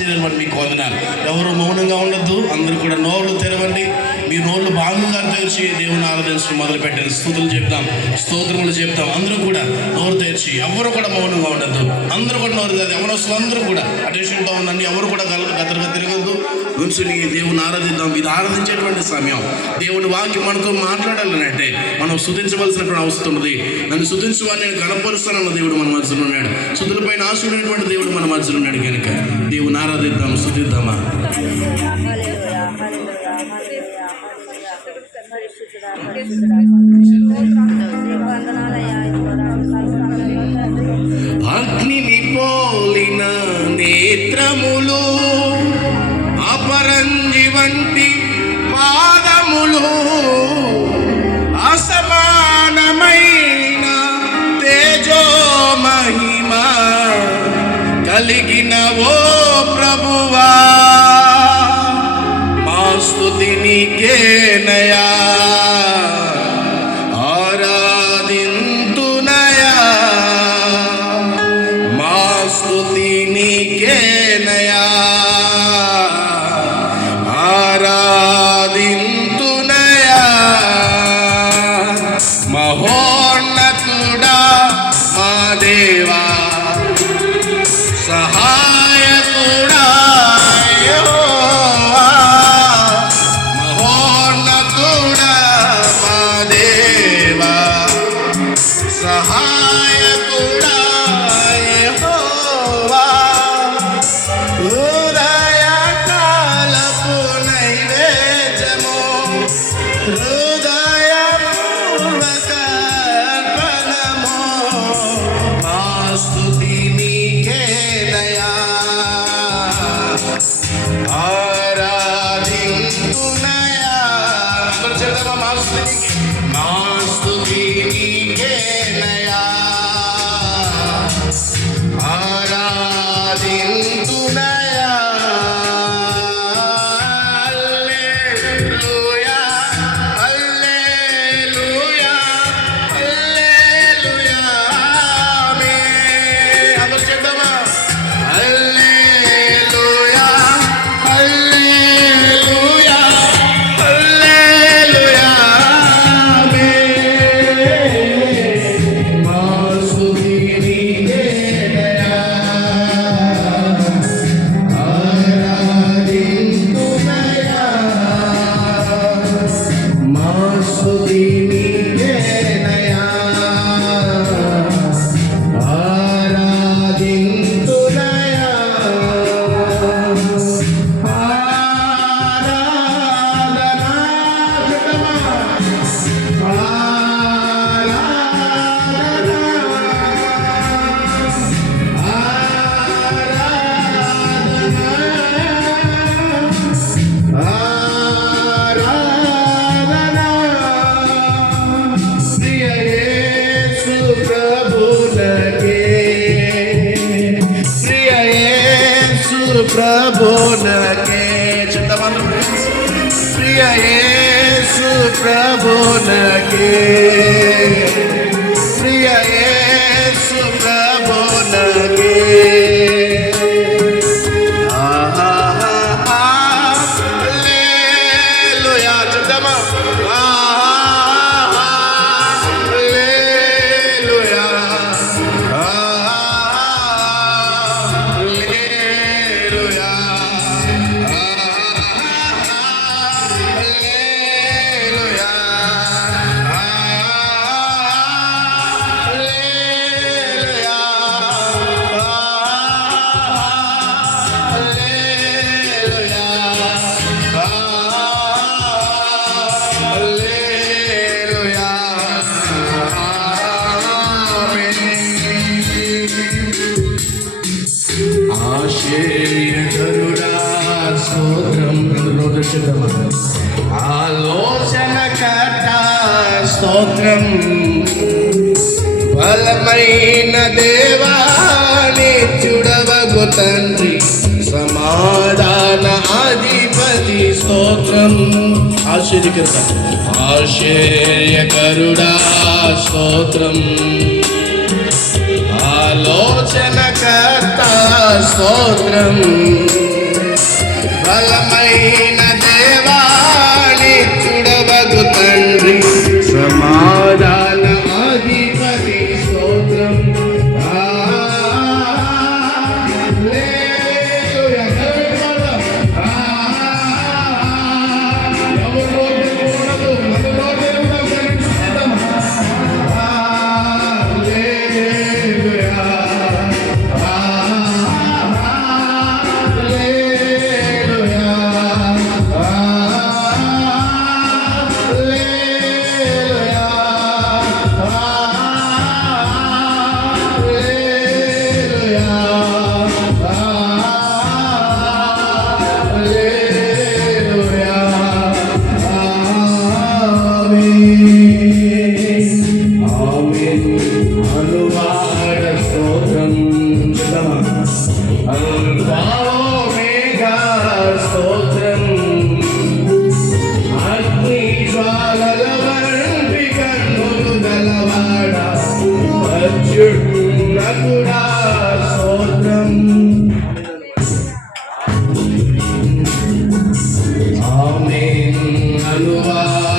ఆశ్చర్యపడి మీకు వందనాలు. ఎవరు మౌనంగా ఉండొద్దు, అందరూ కూడా నోళ్ళు తెరవండి. మీ నోళ్ళు బాగుగా తెరిచి దేవుని ఆరాధించడం మొదలు పెట్టండి. స్తుతులు చెప్తాం, స్తోత్రములు చెప్తాం. అందరూ కూడా నోరు తెరిచి, ఎవరు కూడా మౌనంగా ఉండద్దు. అందరూ కూడా నోరు తెరిచి, ఎవరొస్తులు అందరూ కూడా అటెన్షన్తో ఉండండి. ఎవరు కూడా గదరగా తిరగద్దు. గుంసుని దేవుని ఆరాధిద్దాం. ఇది ఆరాధించేటువంటి సమయం. దేవుని వాక్యం మనతో మాట్లాడాలనంటే మనం స్తుతించవలసినటువంటి అవసరం ఉంది. నన్ను స్తుతించువాన్ని నేను కనపరుస్తానన్న దేవుడు మన మధ్యలో ఉన్నాడు. స్తుతులపైన ఆశుడైనటువంటి దేవుడు మన మధ్యలో ఉన్నాడు కనుక దేవుని ఆరాధిద్దాం, స్తుతిద్దామా. అగ్నిని పోలిన నేత్రములు, అపరంజి వంటి పాదములు, అసమానమైన తేజో మహిమ కలిగిన ఓ ప్రభువా, మా స్తుతి నీకేనయా, ఆరాధింతునయా, మా స్తుతి నీకేనయా, ఆరాధింతునయా. మహోన్నతుడా మా దేవా, సహాయకుడా యెహోవా, మహోన్నతుడా మా దేవా, సహాయకుడా యెహోవా. ఉదయకాలపు నైవేద్యము, హృదయపూర్వక అర్పణము, మా స్తుతి నీకేనయా, ఆరాధింతునయా. అందరూ చెప్తామా, మా స్తుతి నీకేనయా, ఆరాధింతునయా. హల్లెలూయా, హల్లెలూయా, హల్లెలూయా, ఆమేన్. అందరూ చెప్తామా, హల్లెలూయా, హల్లెలూయా, హల్లెలూయా, ఆమేన్. మా స్తుతి నీకేనయా, ఆరాధింతునయా, మా స్తుతి నీకేనయా, ఆరాధింతునయా. ఆరాధనా కృతమా, ఆరాధనా. ప్రియ యేసు ప్రభునకే, ప్రియ యేసు ప్రభునకే. చిత్తమందు ప్రియ యేసు ప్రభునకే, ప్రియ యేసు ప్రభునకే. హల్లెలూయా, చిత్తమా, హల్లెలూయా, హల్లెలూయా, హల్లెలూయా, ఆశ్చర్యకరుడా స్తోత్రం. ఆలోచనకర్త స్తోత్రం. బలమైన దేవా నిత్యుడవగు తండ్రి, సమాధాన అధిపతి స్తోత్రం. ఆశ్చర్యకరుడా స్తోత్రం. ఆలోచనకర్త కర్త స్తోత్రం, బలమైన దేవాని చూడవగు తండ్రి, సమాధాన అధిపతి స్తోత్రం. ఆమేన్ అనువాద